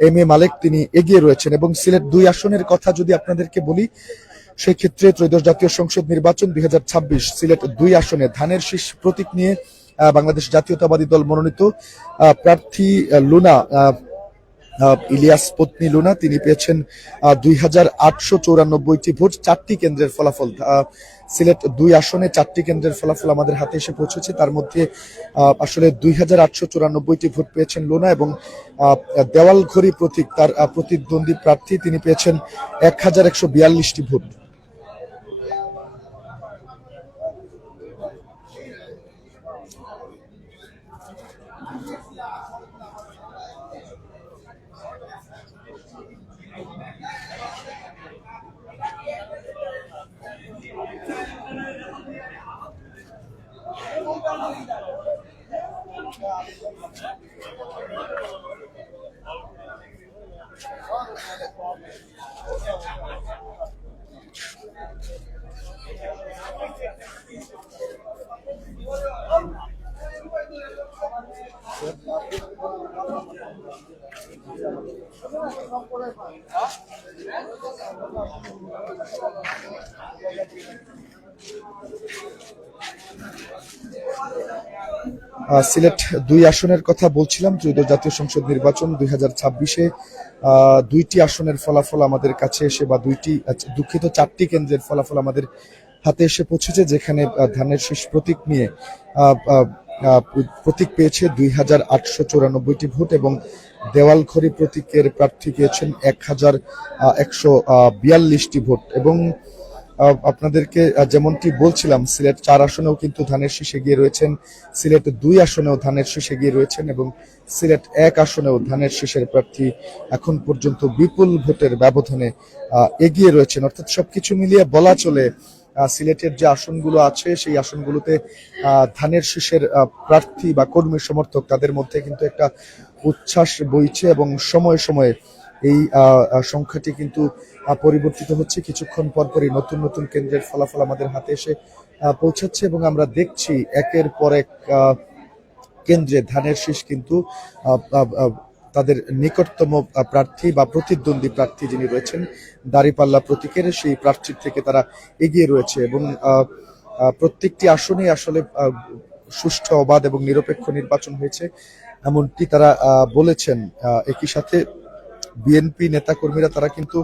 এম এ মালিক তিনি এগিয়ে রয়েছেন। এবং সিলেট 2 আসনের কথা যদি আপনাদেরকে বলি, সেক্ষেত্রে ত্রয়োদশ জাতীয় সংসদ নির্বাচন 2026 সিলেট 2 আসনে ধানের শীষ প্রতীক নিয়ে বাংলাদেশ জাতীয়তাবাদী দল মনোনীত প্রার্থী লুনা ইলিয়াস পত্নী লুনা তিনি পেয়েছেন 2,894টি ভোট। 4টি কেন্দ্রের ফলাফল সিলেট 2 আসনে 4টি কেন্দ্রের ফলাফল আমাদের হাতে এসে পৌঁছেছে, তার মধ্যে আসলে 2,894টি ভোট পেয়েছেন লুনা এবং দেওয়াল ঘড়ি প্রতীক তার প্রতিদ্বন্দ্বী প্রার্থী তিনি পেয়েছেন 1,142টি ভোট। সিলেট 2 আসনের কথা বলছিলাম। ত্রয়োদশ জাতীয় সংসদ নির্বাচন 2026-এ 2টি আসনের ফলাফল আমাদের কাছে এসে বা 4টি কেন্দ্রের ফলাফল আমাদের হাতে এসে পৌঁছেছে, যেখানে ধানের শীষ প্রতীক নিয়ে প্রতীক পেয়েছে 2,894টি ভোট এবং দেওয়ালঘড়ি প্রতীকের প্রার্থী পেয়েছেন 1142টি ভোট। এবং আপনাদেরকে যেমনটি বলছিলাম, সিলেট 4 আসনেও কিন্তু ধানের শীষ এগিয়ে রয়েছেন, সিলেট 2 আসনেও ধানের শীষ এগিয়ে রয়েছেন এবং সিলেট 1 আসনেও ধানের শীষের প্রার্থী এখন পর্যন্ত বিপুল ভোটের ব্যবধানে এগিয়ে রয়েছেন। অর্থাৎ সবকিছু মিলিয়ে বলা চলে সিলেটের যে আসনগুলো আছে সেই আসনগুলোতে ধানের শীষের প্রার্থী বা কর্মী সমর্থক তাদের মধ্যে কিন্তু একটা উচ্ছ্বাস বইছে এবং সময়ে সময়ে এই সংখ্যাটি কিন্তু পরিবর্তিত হচ্ছে। কিছুক্ষণ পরপরই নতুন নতুন কেন্দ্রের ফলাফল আমাদের হাতে এসে পৌঁছাচ্ছে এবং আমরা দেখছি একের পর এক কেন্দ্রে ধানের শীষ কিন্তু তাদের নিকটতম প্রার্থী বা প্রতিদ্বন্দ্বী প্রার্থী যিনি রয়েছেন দাঁড়িপাল্লা প্রতীকের সেই প্রার্থীর থেকে তারা এগিয়ে রয়েছে এবং প্রত্যেকটি আসনে আসলে সুষ্ঠু, অবাধ এবং নিরপেক্ষ নির্বাচন হয়েছে এমনটি তারা বলেছেন। একই সাথে বিএনপি নেতাকর্মীরা তারা কিন্তু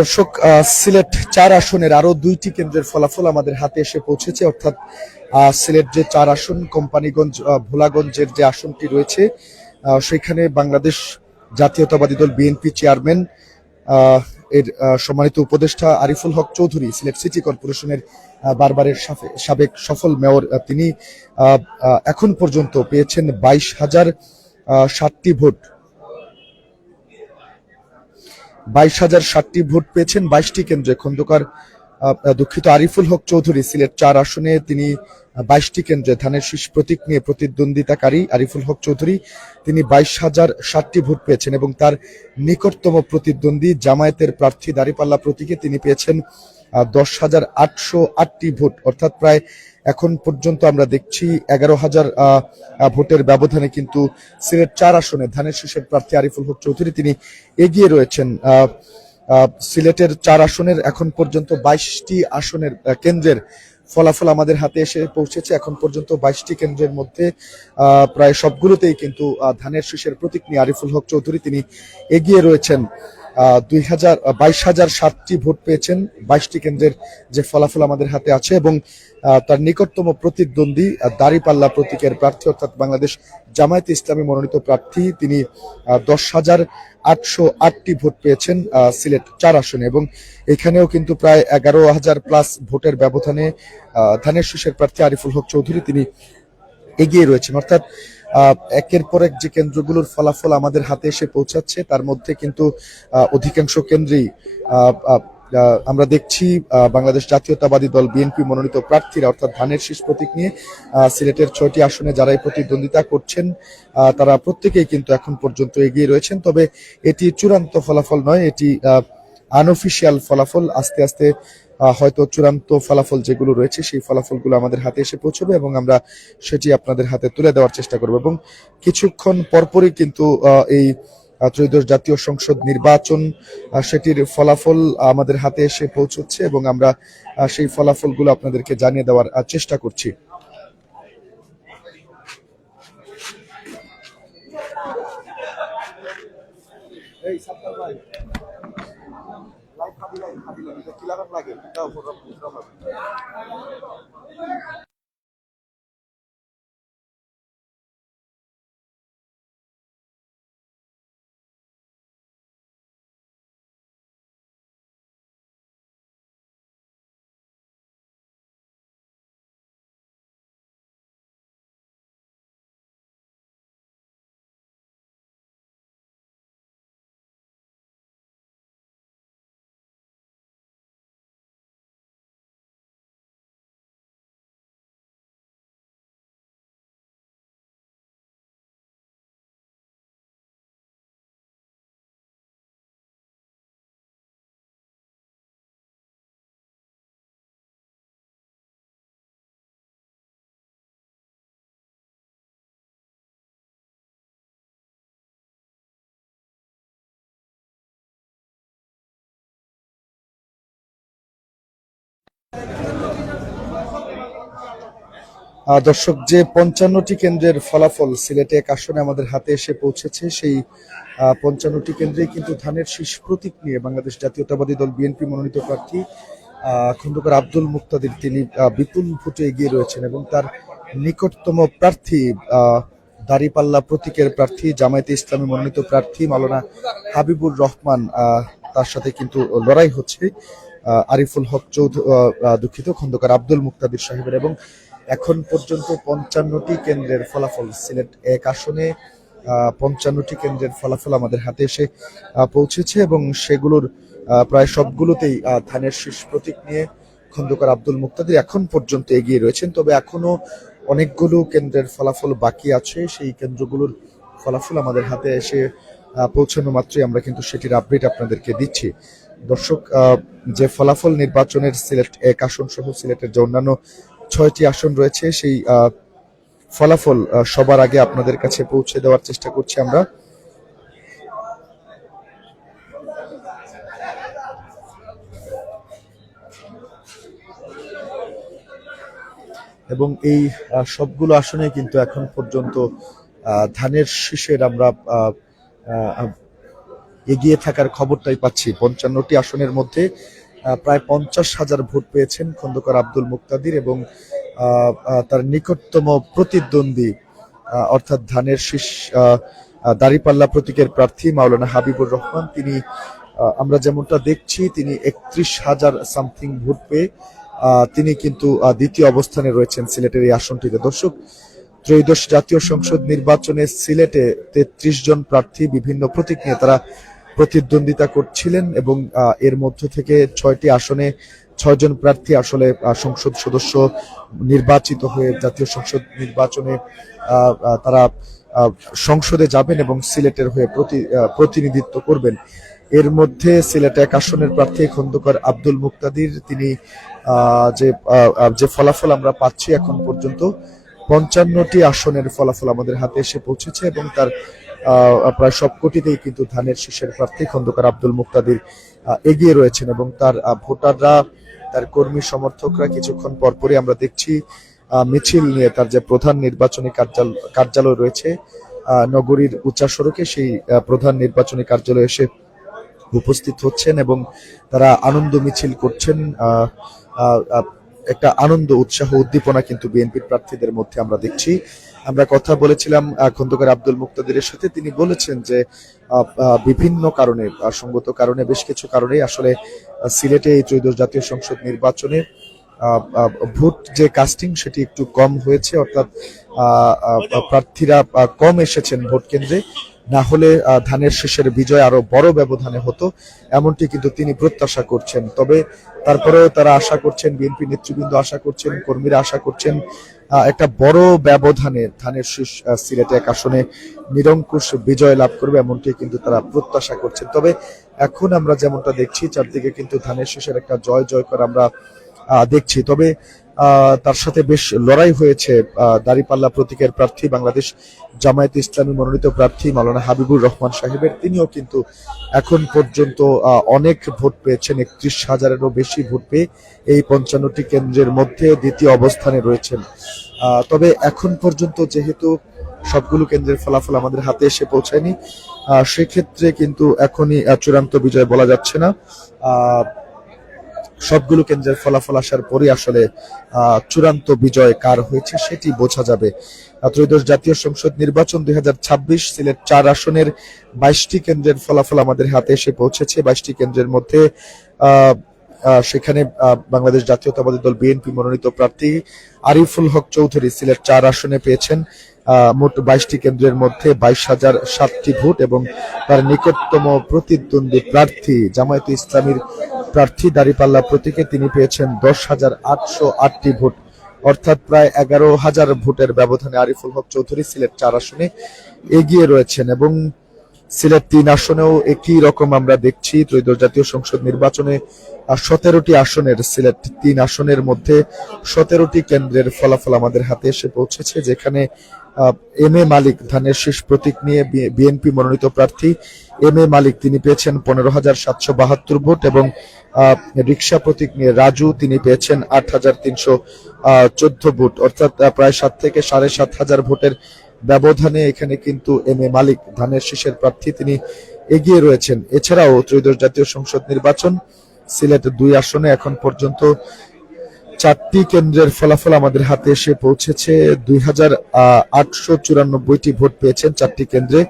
দর্শক, সিলেট 4 আসনের আরো 2টি কেন্দ্রের ফলাফল আমাদের হাতে এসে পৌঁছেছে। অর্থাৎ সিলেট যে 4 আসন, কোম্পানিগঞ্জ ভোলাগঞ্জের যে আসনটি রয়েছে সেখানে বাংলাদেশ জাতীয়তাবাদী দল বিএনপি চেয়ারম্যান এর সম্মানিত উপদেষ্টা আরিফুল হক চৌধুরী, সিলেট সিটি কর্পোরেশনের বারবারের সাবেক সফল মেয়র, তিনি এখন পর্যন্ত পেয়েছেন 22,060টি ভোট। 22,060টি ভোট পেয়েছেন 22টি কেন্দ্রে। খন্দকার দুঃখিত, আরিফুল হক চৌধুরী সিলেট 4 আসনে তিনি 22টি কেন্দ্রে ধানের শীষ প্রতীক নিয়ে প্রতিদ্বন্দ্বিতাকারী আরিফুল হক চৌধুরী তিনি 22,060টি ভোট পেয়েছেন এবং তার নিকটতম প্রতিদ্বন্দ্বী জামায়াতের প্রার্থী দাঁড়িপাল্লা প্রতীকে তিনি পেয়েছেন 10,808টি ভোট। অর্থাৎ প্রায় এখন পর্যন্ত আমরা দেখছি 11,000 ভোটের ব্যবধানে কিন্তু সিলেট 4 আসনে ধানের শীষের প্রার্থী আরিফুল হক চৌধুরী তিনি এগিয়ে রয়েছেন। সিলেটের 4 আসনের এখন পর্যন্ত 22টি আসনের কেন্দ্রের ফলাফল আমাদের হাতে এসে পৌঁছেছে। এখন পর্যন্ত 22টি কেন্দ্রের মধ্যে প্রায় সবগুলোতেই কিন্তু ধানের শীষের প্রতীক নিয়ে আরিফুল হক চৌধুরী তিনি এগিয়ে রয়েছেন। 22,007টি ভোট পেয়েছেন 22টি কেন্দ্রের যে ফলাফল আমাদের হাতে আছে এবং তার নিকটতম প্রতিদ্বন্দ্বী দাঁড়িপাল্লা প্রতীকের প্রার্থী অর্থাৎ বাংলাদেশ জামায়াতে ইসলামী মনোনীত প্রার্থী তিনি 10,808টি ভোট পেয়েছেন সিলেট 4 আসনে এবং এখানেও কিন্তু প্রায় 11,000 প্লাস ভোটের ব্যবধানে ধানের শীষের প্রার্থী আরিফুল হক চৌধুরী তিনি এগিয়ে রয়েছেন। অর্থাৎ একের পর এক যে কেন্দ্রগুলোর ফলাফল আমাদের হাতে এসে পৌঁছাচ্ছে তার মধ্যে কিন্তু অধিকাংশ কেন্দ্রেই আমরা দেখছি বাংলাদেশ জাতীয়তাবাদী দল বিএনপি মনোনীত প্রার্থীরা অর্থাৎ ধানের শীষ প্রতীক নিয়ে সিলেটের 6টি আসনে যারাই প্রতিদ্বন্দ্বিতা করছেন তারা প্রত্যেকেই কিন্তু এখন পর্যন্ত এগিয়ে রয়েছেন। তবে এটি চূড়ান্ত ফলাফল নয়, এটি আনঅফিসিয়াল ফলাফল। আস্তে আস্তে হয়তো চূড়ান্ত ফলাফল যেগুলো রয়েছে সেই ফলাফলগুলো আমাদের হাতে এসে পৌঁছবে এবং আমরা সেটি আপনাদের হাতে তুলে দেওয়ার চেষ্টা করব এবং কিছুক্ষণ পরপরই কিন্তু এই ত্রয়োদশ জাতীয় সংসদ নির্বাচন সেটির ফলাফল আমাদের হাতে এসে পৌঁছচ্ছে এবং আমরা সেই ফলাফলগুলো আপনাদেরকে জানিয়ে দেওয়ার চেষ্টা করছি। এই সাত্তার ভাই লাইভ খাদিলাম এটা কিলারাম লাগে দাও দর্শক, যে 55টি কেন্দ্রের ফলাফল সিলেটে এক আসনে আমাদের হাতে এসে পৌঁছেছে, সেই 55টি কেন্দ্রে কিন্তু ধানের শীষ প্রতীক নিয়ে বাংলাদেশ জাতীয়তাবাদী দল বিএনপি মনোনীত প্রার্থী খন্দকার আব্দুল মুক্তাদির তিনি বিপুল ভোটে এগিয়ে রয়েছেন এবং তার নিকটতম প্রার্থী দাঁড়িপাল্লা প্রতীকের প্রার্থী জামায়াতে ইসলামী মনোনীত প্রার্থী মাওলানা হাবিবুর রহমান, তার সাথে কিন্তু লড়াই হচ্ছে আরিফুল হক দুঃখিত খন্দকার আব্দুল মুক্তাদির সাহেবের। এবং এখন পর্যন্ত 55টি কেন্দ্রের ফলাফল সিলেট এক আসনে 55টি কেন্দ্রের ফলাফল আমাদের হাতে এসে পৌঁছেছে এবং সেগুলোর প্রায় সবগুলোতেই ধানের শীষ প্রতীক নিয়ে খন্দকার আব্দুল মুক্তাদির এখন পর্যন্ত এগিয়ে রয়েছেন। তবে এখনো অনেকগুলো কেন্দ্রের ফলাফল বাকি আছে, সেই কেন্দ্রগুলোর ফলাফল আমাদের হাতে এসে পৌঁছানো মাত্রই আমরা কিন্তু সেটির আপডেট আপনাদেরকে দিচ্ছি। দর্শক, যে ফলাফল নির্বাচনের সিলেট এক আসন সহ সিলেটের যে অন্যান্য 6টি আসন রয়েছে, সেই ফলাফল সবার আগে আপনাদের কাছে পৌঁছে দেওয়ার চেষ্টা করছি আমরা। এবং এই সবগুলো আসনে কিন্তু এখন পর্যন্ত ধানের শীষের আমরা এগিয়ে থাকার খবরটাই পাচ্ছি। 55টি আসনের মধ্যে প্রায় 50,000 ভোট পেয়েছেন খন্দকার আব্দুল মুক্তাদির এবং তার নিকটতম প্রতিদ্বন্দ্বী অর্থাৎ ধানের শীষ দাঁড়িপাল্লা প্রতীকের প্রার্থী মাওলানা হাবিবুর রহমান, তিনি আমরা যেমনটা দেখছি তিনি 31,000 সামথিং ভোট পেয়ে তিনি কিন্তু দ্বিতীয় অবস্থানে রয়েছেন সিলেটের এই আসনটিতে। দর্শক, ত্রয়োদশ জাতীয় সংসদ নির্বাচনে সিলেটে 33 জন প্রার্থী বিভিন্ন প্রতীক নিয়ে তারা প্রতিদ্বন্দ্বিতা করছিলেন এবং এর মধ্য থেকে 6টি আসনে 6 জন প্রার্থী আসলে সংসদ সদস্য নির্বাচিত হয়ে জাতীয় সংসদ নির্বাচনে তারা সংসদে যাবেন এবং সিলেটের হয়ে প্রতিনিধিত্ব করবেন। এর মধ্যে সিলেট এক আসনের প্রার্থী খন্দকার আব্দুল মুক্তাদির তিনি যে ফলাফল আমরা পাচ্ছি এখন পর্যন্ত 55টি আসনের ফলাফল আমাদের হাতে এসে পৌঁছেছে এবং তার প্রায় সবকটিতেই কিন্তু ধানের শীষের প্রার্থী খন্দকার আব্দুল মুক্তাদির এগিয়ে রয়েছেন এবং তার ভোটাররা, তার কর্মী সমর্থকরা কিছুক্ষণ পরপরই আমরা দেখছি মিছিল নিয়ে তার যে প্রধান নির্বাচনী কার্যালয় রয়েছে নগরীর উঁচা সড়কে, সেই প্রধান নির্বাচনী কার্যালয়ে এসে উপস্থিত হচ্ছেন এবং তারা আনন্দ মিছিল করছেন। একটা আনন্দ, উৎসাহ, উদ্দীপনা কিন্তু বিএনপির প্রার্থীদের মধ্যে আমরা দেখছি। আমরা কথা বলেছিলাম খন্দকার আব্দুল মুক্তাদিরের সাথে, তিনি বলেছেন যে বিভিন্ন কারণে, সঙ্গত কারণে, বেশ কিছু কারণেই আসলে সিলেটে এই ত্রয়োদশ জাতীয় সংসদ নির্বাচনে ভোট যে কাস্টিং সেটি একটু কম হয়েছে, অর্থাৎ প্রার্থীরা কম এসেছেন ভোট কেন্দ্রে, না হলে ধানের শীষের বিজয় আরো বড় ব্যবধানে হতো, এমনটি কিন্তু তিনি প্রত্যাশা করছেন। তবে তারপরেও তারা আশা করছেন, বিএনপি নেতৃবৃন্দ আশা করছেন, কর্মীরা আশা করছেন একটা বড় ব্যবধানে ধানের শীষ সিলেটে এক আসনে নিরঙ্কুশ বিজয় লাভ করবে, এমনটি কিন্তু তারা প্রত্যাশা করছেন। তবে এখন আমরা যেমনটা দেখছি চারদিকে কিন্তু ধানের শীষের একটা জয় জয়কার আমরা দেখছি। তবে তার সাথে বেশ লড়াই হয়েছে দাঁড়িপাল্লা প্রতীকের প্রার্থী বাংলাদেশ জামায়াতে ইসলামী মনোনীত প্রার্থী মাওলানা হাবিবুর রহমান সাহেবের, তিনিও কিন্তু এখন পর্যন্ত অনেক ভোট পেয়েছেন, 31,000-এরও বেশি ভোট পেয়ে এই 55টি কেন্দ্রের মধ্যে দ্বিতীয় অবস্থানে রয়েছেন। তবে এখন পর্যন্ত যেহেতু সবগুলো কেন্দ্রের ফলাফল আমাদের হাতে এসে পৌঁছায়নি, সেক্ষেত্রে কিন্তু এখনই চূড়ান্ত বিজয় বলা যাচ্ছে না। সবগুলো কেন্দ্রের ফলাফল আসার পরে আসলে চূড়ান্ত বিজয় কার হয়েছে সেটি বোঝা যাবে। ত্রয়োদশ জাতীয় সংসদ নির্বাচন 2026 সিলেট 4 আসনের 22টি কেন্দ্রের ফলাফল আমাদের হাতে এসে পৌঁছেছে। 22টি কেন্দ্রের মধ্যে সেখানে বাংলাদেশ জাতীয়তাবাদী দল বিএনপি মনোনীত প্রার্থী আরিফুল হক চৌধুরী সিলেট 4 আসনে পেয়েছেন মোট 22টি কেন্দ্রের মধ্যে 22,007টি ভোট এবং তার নিকটতম প্রতিদ্বন্দ্বী প্রার্থী জামায়াতে ইসলামীর প্রার্থী দাঁড়িপাল্লা প্রতীকে তিনি পেয়েছেন 10,808টি ভোট, অর্থাৎ প্রায় 11,000 ভোটের ব্যবধানে আরিফুল হক চৌধুরী সিলেট 4 আসনে এগিয়ে রয়েছেন। এবং সিলেট 3 আসনেও একই রকম আমরা দেখছি। ত্রয়োদশ জাতীয় সংসদ নির্বাচনে 17টি আসনের সিলেট 3 আসনের মধ্যে 17টি কেন্দ্রের ফলাফল আমাদের হাতে এসে পৌঁছেছে, যেখানে এম এ মালিক ধানের শীষ প্রতীক নিয়ে বিএনপি মনোনীত প্রার্থী এম এ মালিক তিনি পেয়েছেন 15,772 ভোট এবং রিকশা প্রতীক নিয়ে রাজু তিনি পেয়েছেন 8,314 ভোট, অর্থাৎ প্রায় 7 থেকে 7,500 ভোটের ব্যবধানে এখানে কিন্তু এম এ মালিক ধানের শীষের প্রার্থী তিনি এগিয়ে রয়েছেন। এছাড়াও ত্রয়োদশ জাতীয় সংসদ নির্বাচন সিলেট 2 আসনে এখন পর্যন্ত 4টি কেন্দ্রের ফলাফল আমাদের হাতে এসে পৌঁছেছে। 2,894টি ভোট পেয়েছেন 4টি কেন্দ্রে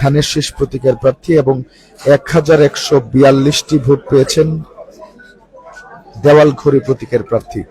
ধানের শীষ প্রতীকের প্রার্থী এবং 1,142টি ভোট পেয়েছেন দেওয়ালঘড়ি প্রতীকের প্রার্থী।